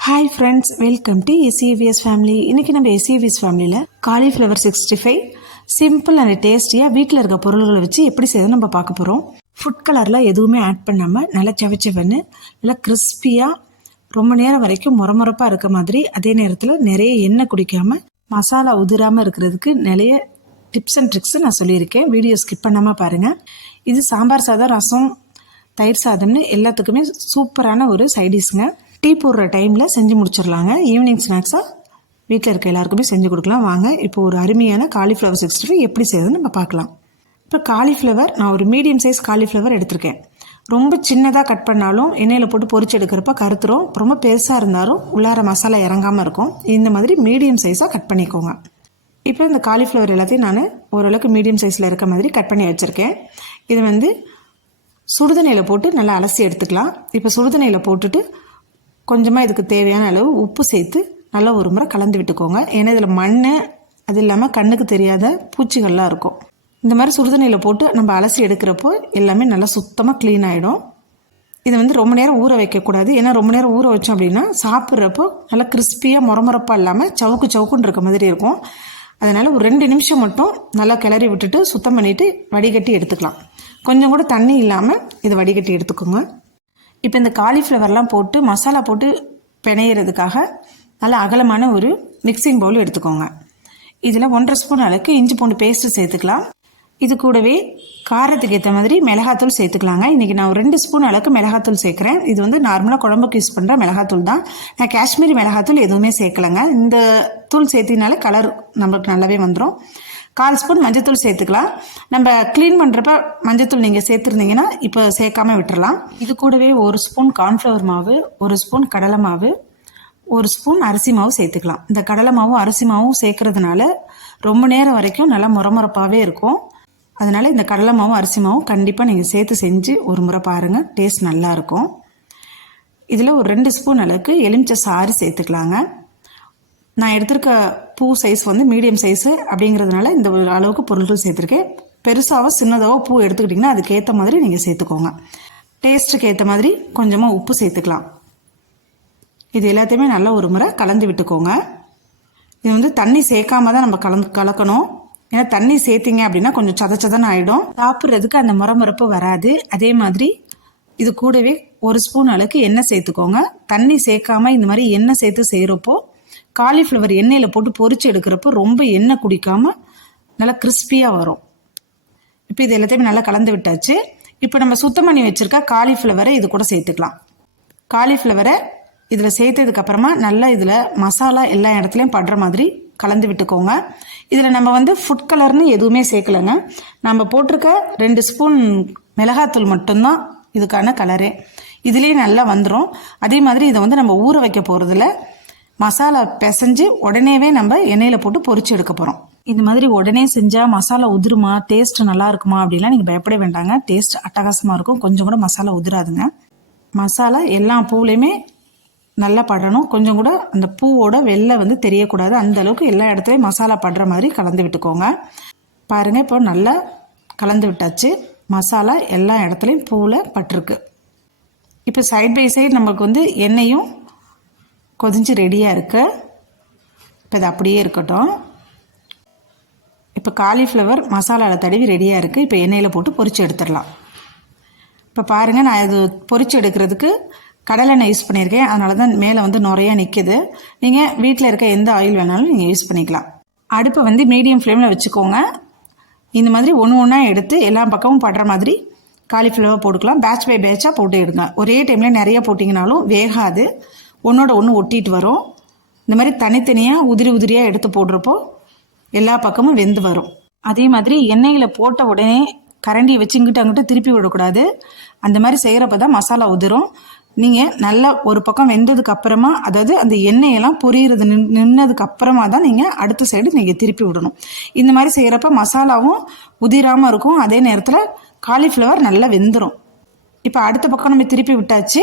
Hi friends welcome to S E V S family இன்றைக்கி நம்ம S E V S ஃபேமிலியில் cauliflower sixty five simple and டேஸ்டியாக வீட்டில் இருக்க பொருள்களை வச்சு எப்படி செய்யறது நம்ம பார்க்க போகிறோம் ஃபுட் கலரில் எதுவுமே ஆட் பண்ணாமல் நல்லா செவச்சவன்னு நல்லா கிறிஸ்பியாக ரொம்ப நேரம் வரைக்கும் முறமுறப்பாக இருக்க மாதிரி அதே நேரத்தில் நிறைய எண்ணெய் குடிக்காமல் மசாலா உதிராமல் இருக்கிறதுக்கு நிறைய டிப்ஸ் அண்ட் ட்ரிக்ஸு நான் சொல்லியிருக்கேன். வீடியோ ஸ்கிப் பண்ணாமல் பாருங்கள் இது சாம்பார் சாதம் ரசம் தயிர் சாதம்னு எல்லாத்துக்குமே சூப்பரான ஒரு சைடிஷ்ங்க டீ போடுற டைமில் செஞ்சு முடிச்சிடலாங்க. ஈவினிங் ஸ்நாக்ஸாக வீட்டில் இருக்க எல்லாருக்குமே செஞ்சு கொடுக்கலாம். வாங்க இப்போ ஒரு அருமையான காலிஃப்ளவர் சிக்ஸ்டி ஃபைவ் எப்படி செய்யறதுன்னு நம்ம பார்க்கலாம். இப்போ காலிஃப்ளவர் நான் ஒரு மீடியம் சைஸ் காலிஃப்ளவர் எடுத்திருக்கேன். ரொம்ப சின்னதாக கட் பண்ணாலும் எண்ணெயில் போட்டு பொறிச்சு எடுக்கிறப்ப கருத்துரும். ரொம்ப பெருசாக இருந்தாலும் உள்ளார மசாலா இறங்காமல் இருக்கும். இந்த மாதிரி மீடியம் சைஸாக கட் பண்ணிக்கோங்க. இப்போ இந்த காலிஃப்ளவர் எல்லாத்தையும் நான் ஓரளவுக்கு மீடியம் சைஸில் இருக்க மாதிரி கட் பண்ணி வச்சுருக்கேன். இது வந்து சுடுதண்ணியில் போட்டு நல்லா அலசி எடுத்துக்கலாம். இப்போ சுடுதண்ணியில் போட்டுட்டு கொஞ்சமாக இதுக்கு தேவையான அளவு உப்பு சேர்த்து நல்லா ஒரு முறை கலந்து விட்டுக்கோங்க. ஏன்னா இதில் மண் அது இல்லாமல் கண்ணுக்கு தெரியாத பூச்சிகள்லாம் இருக்கும். இந்த மாதிரி சுடுதண்ணியில் போட்டு நம்ம அலசி எடுக்கிறப்போ எல்லாமே நல்லா சுத்தமாக க்ளீன் ஆகிடும் இதை வந்து ரொம்ப நேரம் ஊற வைக்கக்கூடாது. ஏன்னா ரொம்ப நேரம் ஊற வச்சோம் அப்படின்னா சாப்பிட்றப்போ நல்லா கிறிஸ்பியாக முறமுறப்பாக இல்லாமல் சவுக்கு சவுக்குன்னு இருக்க மாதிரி இருக்கும். அதனால் ஒரு ரெண்டு நிமிஷம் மட்டும் நல்லா கிளறி விட்டுட்டு சுத்தம் பண்ணிவிட்டு வடிகட்டி எடுத்துக்கலாம். கொஞ்சம் கூட தண்ணி இல்லாமல் இதை வடிகட்டி எடுத்துக்கோங்க. இப்போ இந்த காலிஃப்ளவர்லாம் போட்டு மசாலா போட்டு பிணையிறதுக்காக நல்ல அகலமான ஒரு மிக்சிங் பவுல் எடுத்துக்கோங்க. இதில் ஒன்றரை ஸ்பூன் அளவுக்கு இஞ்சி பூண்டு பேஸ்ட்டு சேர்த்துக்கலாம். இது கூடவே காரத்துக்கு ஏற்ற மாதிரி மிளகாத்தூள் சேர்த்துக்கலாங்க. இன்றைக்கி நான் ரெண்டு ஸ்பூன் அளவுக்கு மிளகாத்தூள் சேர்க்குறேன். இது வந்து நார்மலாக குழம்புக்கு யூஸ் பண்ணுற மிளகாத்தூள் தான். நான் காஷ்மீரி மிளகாத்தூள் எதுவுமே சேர்க்கலைங்க. இந்த தூள் சேர்த்தினால கலர் நம்மளுக்கு நல்லாவே வந்துடும் கால் ஸ்பூன் மஞ்சத்தூள் சேர்த்துக்கலாம். நம்ம க்ளீன் பண்ணுறப்ப மஞ்சத்தூள் நீங்கள் சேர்த்துருந்தீங்கன்னா இப்போ சேர்க்காம விட்டுறலாம். இது கூடவே ஒரு ஸ்பூன் கார்ன்ஃப்ளவர் மாவு ஒரு ஸ்பூன் கடலை மாவு ஒரு ஸ்பூன் அரிசி மாவு சேர்த்துக்கலாம். இந்த கடலை மாவும் அரிசி மாவும் சேர்க்கறதுனால ரொம்ப நேரம் வரைக்கும் நல்லா முறமுறப்பாகவே இருக்கும். அதனால் இந்த கடலை மாவும் அரிசி மாவும் கண்டிப்பாக நீங்கள் சேர்த்து செஞ்சு ஒரு முறை பாருங்கள் டேஸ்ட் நல்லாயிருக்கும் இதில் ஒரு ரெண்டு ஸ்பூன் அளவுக்கு எலுமிச்சை சாறு சேர்த்துக்கலாங்க. நான் எடுத்திருக்க பூ சைஸ் வந்து மீடியம் சைஸு அப்படிங்கிறதுனால இந்த ஒரு அளவுக்கு பொருட்கள் சேர்த்துருக்கேன். பெருசாகவோ சின்னதாகவோ பூ எடுத்துக்கிட்டிங்கன்னா அதுக்கேற்ற மாதிரி நீங்கள் சேர்த்துக்கோங்க. டேஸ்ட்டுக்கு ஏற்ற மாதிரி கொஞ்சமாக உப்பு சேர்த்துக்கலாம். இது எல்லாத்தையுமே நல்லா ஒரு முறை கலந்து விட்டுக்கோங்க. இது வந்து தண்ணி சேர்க்காம தான் நம்ம கலந்து கலக்கணும். ஏன்னா தண்ணி சேர்த்திங்க அப்படின்னா கொஞ்சம் சத ஆகிடும் சாப்பிட்றதுக்கு அந்த முறமுறப்பு வராது. அதே மாதிரி இது கூடவே ஒரு ஸ்பூன் அளவுக்கு எண்ணெய் சேர்த்துக்கோங்க. தண்ணி சேர்க்காம இந்த மாதிரி எண்ணெய் சேர்த்து செய்கிறப்போ காலிஃப்ளவர் எண்ணெயில் போட்டு பொறிச்சு எடுக்கிறப்போ ரொம்ப எண்ணெய் குடிக்காமல் நல்லா கிறிஸ்பியாக வரும். இப்போ இது எல்லாத்தையுமே நல்லா கலந்து விட்டாச்சு. இப்போ நம்ம சுத்தம் பண்ணி வச்சுருக்க காலிஃப்ளவரை இது கூட சேர்த்துக்கலாம். காலிஃப்ளவரை இதில் சேர்த்ததுக்கப்புறமா நல்லா இதில் மசாலா எல்லா இடத்துலையும் படுற மாதிரி கலந்து விட்டுக்கோங்க. இதில் நம்ம வந்து ஃபுட் கலர்னு எதுவுமே சேர்க்கலைங்க. நம்ம போட்டிருக்க ரெண்டு ஸ்பூன் மிளகாத்தூள் மட்டும்தான் இதுக்கான கலரே இதுலேயே நல்லா வந்துடும் அதே மாதிரி இதை வந்து நம்ம ஊற வைக்க போகிறதுல மசாலா பிசைஞ்சு உடனேவே நம்ம எண்ணெயில் போட்டு பொறிச்சு எடுக்க போகிறோம் இந்த மாதிரி உடனே செஞ்சால் மசாலா உதிருமா? டேஸ்ட் நல்லா இருக்குமா அப்படிலாம் நீங்கள் பயப்பட வேண்டாங்க. டேஸ்ட் அட்டகாசமாக இருக்கும். கொஞ்சம் கூட மசாலா உதிராதுங்க. மசாலா எல்லா பூவுலையுமே நல்லா படணும். கொஞ்சம் கூட அந்த பூவோட வெள்ளை வந்து தெரியக்கூடாது. அந்த அளவுக்கு எல்லா இடத்துலையும் மசாலா படுற மாதிரி கலந்து விட்டுக்கோங்க. பாருங்கள் இப்போ நல்லா கலந்து விட்டாச்சு. மசாலா எல்லா இடத்துலையும் பூவில் பட்டிருக்கு. இப்போ சைட் பை சைடு நமக்கு வந்து எண்ணெயும் கொதிஞ்சு ரெடியாக இருக்குது இப்போ இது அப்படியே இருக்கட்டும். இப்போ காலிஃப்ளவர் மசாலாவில் தடவி ரெடியாக இருக்குது இப்போ எண்ணெயில் போட்டு பொரிச்சு எடுத்துடலாம். இப்போ பாருங்கள் நான் இது பொரித்து எடுக்கிறதுக்கு கடலெண்ணெய் யூஸ் பண்ணியிருக்கேன். அதனால தான் மேலே வந்து நிறையா நிற்கிது நீங்கள் வீட்டில் இருக்க எந்த ஆயில் வேணாலும் நீங்கள் யூஸ் பண்ணிக்கலாம். அடுப்பை வந்து மீடியம் ஃப்ளேமில் வச்சுக்கோங்க. இந்த மாதிரி ஒன்று ஒன்றா எடுத்து எல்லா பக்கமும் படுற மாதிரி காலிஃப்ளவர் போட்டுக்கலாம். பேட்ச் பை பேட்சாக போட்டு எடுங்க. ஒரே டைமில் நிறைய போட்டிங்கனாலும் வேகாது. ஒன்றோட ஒன்று ஒட்டிட்டு வரும். இந்த மாதிரி தனித்தனியாக உதிரி உதிரியாக எடுத்து போடுறப்போ எல்லா பக்கமும் வெந்து வரும். அதே மாதிரி எண்ணெயில் போட்ட உடனே கரண்டியை வச்சு இங்கிட்ட அங்கிட்ட திருப்பி விடக்கூடாது. அந்த மாதிரி செய்கிறப்ப தான் மசாலா உதிரும். நீங்கள் நல்லா ஒரு பக்கம் வெந்ததுக்கு அப்புறமா அதாவது அந்த எண்ணெயெல்லாம் பொரியிறது நின் நின்னதுக்கு அப்புறமா தான் நீங்கள் அடுத்த சைடு நீங்கள் திருப்பி விடணும். இந்த மாதிரி செய்கிறப்ப மசாலாவும் உதிராமல் இருக்கும். அதே நேரத்தில் காலிஃப்ளவர் நல்லா வெந்துடும் இப்போ அடுத்த பக்கம் நம்ம திருப்பி விட்டாச்சு.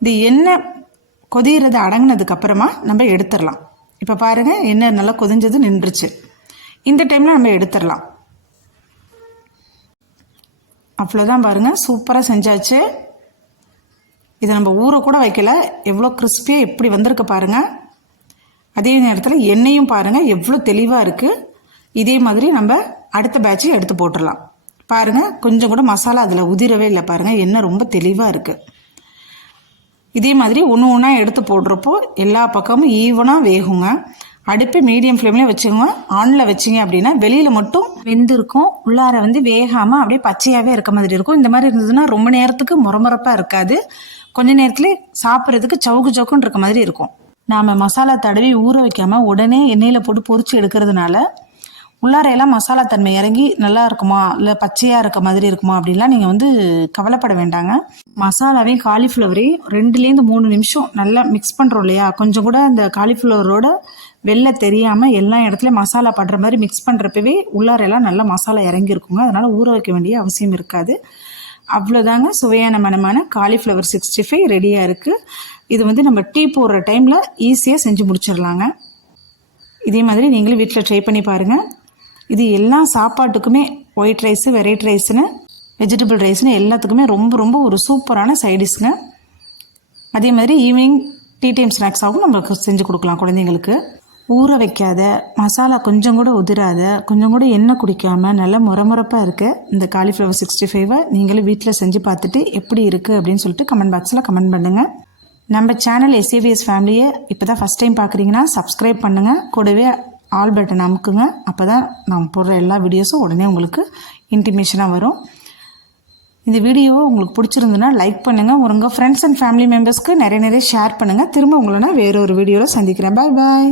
இந்த எண்ணெய் கொதிகிறது அடங்கினதுக்கு அப்புறமா நம்ம எடுத்துடலாம். இப்போ பாருங்கள் எண்ணெய் நல்லா கொதிஞ்சது நின்றுச்சு. இந்த டைமில் நம்ம எடுத்துடலாம். அவ்வளோதான் பாருங்கள் சூப்பராக செஞ்சாச்சு. இதை நம்ம ஊற கூட வைக்கல. எவ்வளோ கிறிஸ்பியாக எப்படி வந்திருக்கு பாருங்கள் அதே நேரத்தில் எண்ணெயும் பாருங்கள் எவ்வளோ தெளிவாக இருக்குது இதே மாதிரி நம்ம அடுத்த பேட்சை எடுத்து போட்டுடலாம். பாருங்கள் கொஞ்சம் கூட மசாலா அதில் உதிரவே இல்லை பாருங்கள் எண்ணெய் ரொம்ப தெளிவாக இருக்குது இதே மாதிரி ஒன்று ஒன்றா எடுத்து போடுறப்போ எல்லா பக்கமும் ஈவனாக வேகுங்க. அடுப்பு மீடியம் ஃப்ளேம்லேயே வச்சுக்கோங்க ஆனில் வச்சிங்க அப்படின்னா வெளியில் மட்டும் வெந்திருக்கும். உள்ளார வந்து வேகாமல் அப்படியே பச்சையாகவே இருக்க மாதிரி இருக்கும். இந்த மாதிரி இருந்ததுன்னா ரொம்ப நேரத்துக்கு முறமுறப்பாக இருக்காது. கொஞ்ச நேரத்துலேயே சாப்பிட்றதுக்கு சவுக்கு சவுக்குன்னு இருக்க மாதிரி இருக்கும். நாம் மசாலா தடவி ஊற வைக்காமல் உடனே எண்ணெயில் போட்டு பொறிச்சு எடுக்கிறதுனால உள்ளாரையெல்லாம் மசாலா தன்மை இறங்கி நல்லா இருக்குமா இல்லை பச்சையாக இருக்க மாதிரி இருக்குமா? அப்படின்லாம் நீங்கள் வந்து கவலைப்பட வேண்டாங்க. மசாலாவையும் காலிஃப்ளவரையும் ரெண்டுலேருந்து மூணு நிமிஷம் நல்லா மிக்ஸ் பண்ணுறோம் இல்லையா? கொஞ்சம் கூட அந்த காலிஃப்ளவரோட வெளில தெரியாமல் எல்லா இடத்துலையும் மசாலா படுற மாதிரி மிக்ஸ் பண்ணுறப்பவே உள்ளாரையெல்லாம் நல்லா மசாலா இறங்கியிருக்குங்க. அதனால் ஊற வைக்க வேண்டிய அவசியம் இருக்காது. அவ்வளோதாங்க சுவையான மனமான காலிஃப்ளவர் சிக்ஸ்டி ஃபைவ் ரெடியாக இருக்குது இது வந்து நம்ம டீ போடுற டைமில் ஈஸியாக செஞ்சு முடிச்சிடலாங்க இதே மாதிரி நீங்களும் வீட்டில் ட்ரை பண்ணி பாருங்கள் இது எல்லா சாப்பாட்டுக்குமே ஒயிட் ரைஸு வெரைட்டி ரைஸ்னு வெஜிடபிள் ரைஸ்னு எல்லாத்துக்குமே ரொம்ப ரொம்ப ஒரு சூப்பரான சைடிஷ்ங்க அதே மாதிரி ஈவினிங் டீ டைம் ஸ்நாக்ஸாகவும் நம்மளுக்கு செஞ்சு கொடுக்கலாம் குழந்தைங்களுக்கு. ஊற வைக்காத மசாலா கொஞ்சம் கூட உதிராத கொஞ்சம் கூட எண்ணெய் குடிக்காமல் நல்ல முறமுறப்பாக இருக்க இந்த காலிஃப்ளவர் சிக்ஸ்டி ஃபைவை நீங்களும் வீட்டில் செஞ்சு பார்த்துட்டு எப்படி இருக்குது அப்படின்னு சொல்லிட்டு கமெண்ட் பாக்ஸில் கமெண்ட் பண்ணுங்கள் நம்ம சேனல் எஸ்ஏவிஎஸ் ஃபேமிலியை இப்போ தான் ஃபஸ்ட் டைம் பார்க்குறீங்கன்னா சப்ஸ்கிரைப் பண்ணுங்கள் கூடவே ஆல் பட்டன் அமுக்குங்க அப்போ தான் நான் போடுற எல்லா வீடியோஸும் உடனே உங்களுக்கு இன்டிமேஷனாக வரும். இந்த வீடியோ உங்களுக்கு பிடிச்சிருந்துன்னா லைக் பண்ணுங்கள் உங்கள் ஃப்ரெண்ட்ஸ் அண்ட் ஃபேமிலி மெம்பர்ஸ்க்கு நிறைய நிறைய ஷேர் பண்ணுங்கள் திரும்ப உங்களை நான் வேறு ஒரு வீடியோவில் சந்திக்கிறேன். பாய் பாய்